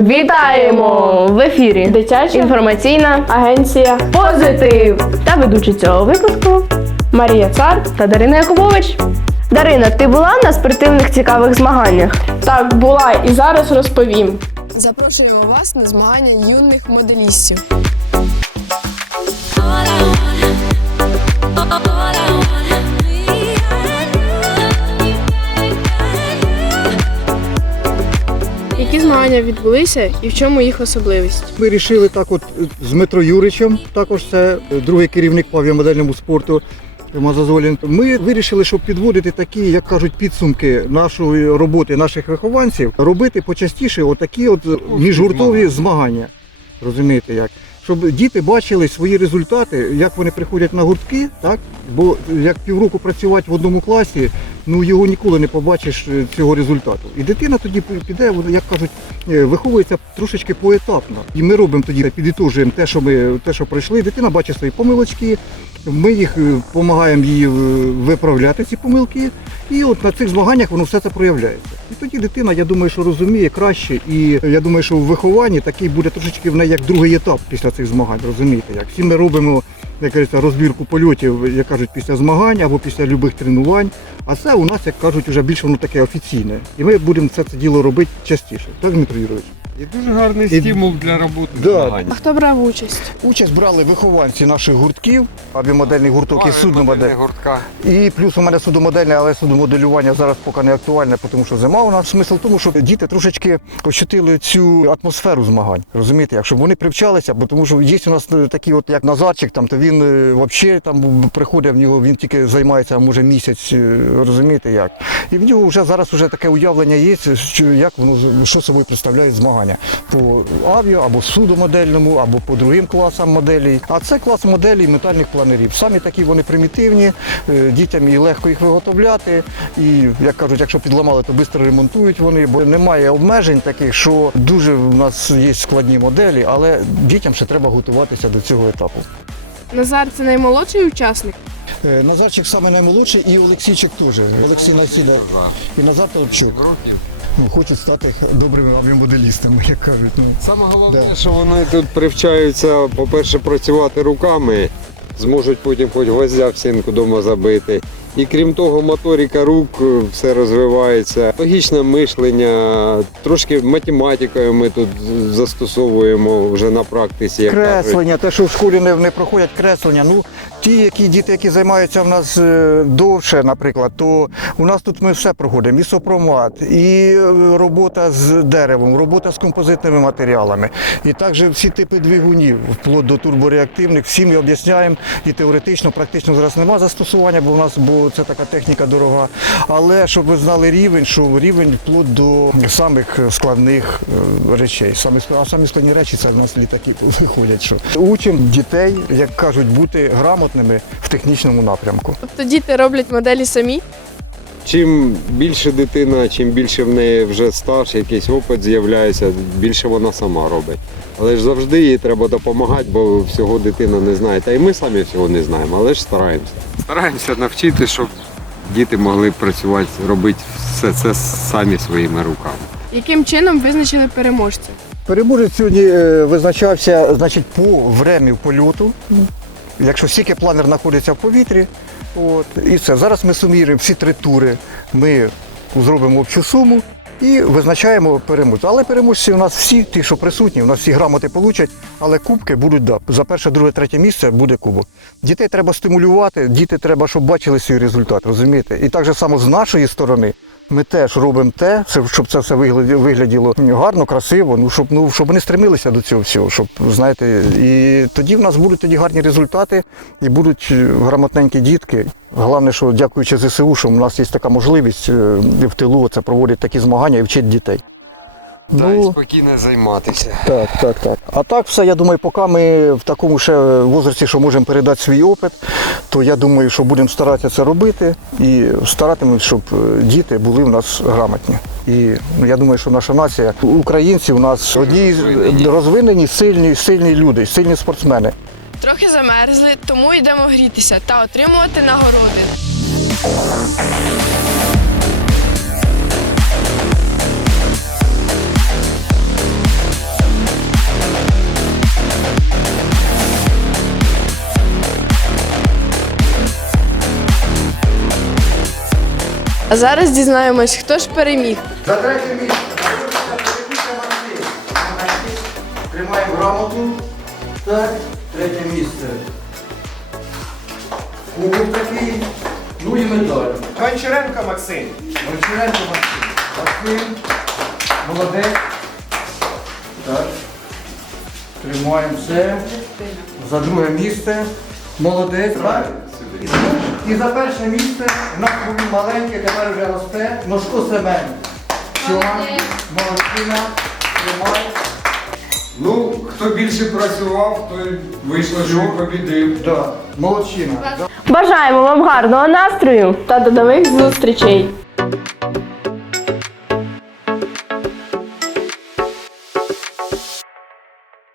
Вітаємо в ефірі Дитяча інформаційна агенція позитив та ведучі цього випуску Марія Цар. та Дарина Якубович. Дарина, ти була на спортивних цікавих змаганнях? Так, була і зараз розповім. Запрошуємо вас на змагання юних моделістів. Які змагання відбулися і в чому їх особливість? Ми вирішили так, от з Дмитро Юричем, також це другий керівник по авіамодельному спорту. Мазазолін. Ми вирішили, щоб підводити такі, як кажуть, підсумки нашої роботи, наших вихованців, робити почастіше отакі от міжгуртові змагання. Розумієте як? Щоб діти бачили свої результати, як вони приходять на гуртки, так? Бо як півроку працювати в одному класі, ну його ніколи не побачиш е, цього результату. І дитина тоді піде, як кажуть, е, виховується трошечки поетапно. І ми робимо тоді, підітожуємо те, що ми те, що пройшли. Дитина бачить свої помилочки. Ми їх допомагаємо їй е, виправляти ці помилки. І от на цих змаганнях воно все це проявляється. І тоді дитина, я думаю, що розуміє краще. І я думаю, що в вихованні такий буде трошечки в неї як другий етап після цих змагань. Розумієте, як всі ми робимо як кажеться, розбірку польотів, як кажуть, після змагань або після любих тренувань. А це у нас, як кажуть, вже більш воно таке офіційне. І ми будемо це, це діло робити частіше. Так, Дмитро Юрійович? І дуже гарний І- стимул для роботи Да. А хто брав участь? Участь брали вихованці наших гуртків, авіамодельний гурток і судномодель. гуртка. І плюс у мене судомодельне, але судомоделювання зараз поки не актуальне, тому що зима у нас. Смисл в тому, щоб діти трошечки ощутили цю атмосферу змагань. Розумієте, як щоб вони привчалися, бо тому що є у нас е, такі, от як Назарчик, там то він взагалі там приходить в нього, він тільки займається, може місяць, е, розумієте як. І в нього вже зараз вже таке уявлення є, що як воно що собою представляють змагання по авіа або судомодельному, або по другим класам моделей. А це клас моделей метальних планерів. Самі такі вони примітивні, е, дітям і легко їх виготовляти. І як кажуть, якщо підламали, то швидко ремонтують вони, бо немає обмежень таких, що дуже в нас є складні моделі, але дітям ще треба готуватися до цього етапу. Назар це наймолодший учасник. Е, Назарчик саме наймолодший і Олексійчик теж. Олексій Насіда і Назар Толпчук. Ну, хочуть стати добрими авіамоделістами, як кажуть. Ну. Саме головне, Да. що вони тут привчаються, по-перше, працювати руками, зможуть потім хоч гвоздя в сінку вдома забити. І крім того, моторика рук е, все розвивається, логічне мишлення, трошки математикою ми тут застосовуємо вже на практиці. Як. Креслення, те, що в школі не, не проходять креслення. Ну, ті, які діти, які займаються в нас е, довше, наприклад, то у нас тут ми все проходимо. І сопромат, і е, робота з деревом, робота з композитними матеріалами. І також всі типи двигунів, вплоть до турбореактивних, всі ми об'ясняємо і теоретично, практично зараз нема застосування, бо у нас це така техніка дорога. Але щоб ви знали рівень, що рівень вплоть до самих складних е, речей. Самі, а самі складні речі це в нас літаки виходять. Що учимо дітей, як кажуть, бути грамотними в технічному напрямку. Тобто діти роблять моделі самі. Чим більше дитина, чим більше в неї вже стаж, якийсь опит з'являється, більше вона сама робить. Але ж завжди їй треба допомагати, бо всього дитина не знає. Та й ми самі всього не знаємо, але ж стараємося. Стараємося навчити, щоб діти могли працювати, робити все це самі своїми руками. Яким чином визначили переможця? Переможець сьогодні е, визначався значить, по времі польоту. Якщо стільки планер знаходиться в повітрі, от, і все. Зараз ми суміруємо всі три тури. Ми зробимо общу суму і визначаємо переможця. Але переможці у нас всі, ті, що присутні, у нас всі грамоти получать, але кубки будуть да. За перше, друге, третє місце буде кубок. Дітей треба стимулювати, діти треба, щоб бачили свій результат, розумієте? І так же само з нашої сторони. Ми теж робимо те, щоб- це все вигляділо гарно, красиво, ну щоб ну щоб вони стремилися до цього всього, щоб знаєте, і тоді в нас будуть тоді гарні результати і будуть е, грамотненькі дітки. Головне, що дякуючи ЗСУ, що в нас є така можливість е, в тилу це проводити такі змагання і вчити дітей. Та й спокійно займатися. Так, так, так. А так все, я думаю, поки ми в такому ще возрасті, що можемо передати свій опит, то я думаю, що будемо старатися це робити і старатимемося, щоб е, діти були в нас грамотні. І ну, я думаю, що наша нація, українці у нас одні з- розвинені, сильні, сильні люди, сильні спортсмени. Трохи замерзли, тому йдемо грітися та отримувати нагороди. А зараз дізнаємось, хто ж переміг. За третє місце. Тримаємо грамоту. Так, третє місце. Кубок такий. Ну і медаль. Гончаренко Максим. Гончаренко Максим. Максим. Молодець. Так. Тримаємо все. За друге місце. Молодець. Так. За- І за перше місце в нас був маленький, тепер вже росте. Ножко Семен. Що? Молодчина. Тримай. Ну, хто більше працював, той вийшло, що побідив. Да. Молодчина. Бажаємо вам гарного настрою! Та до нових зустрічей!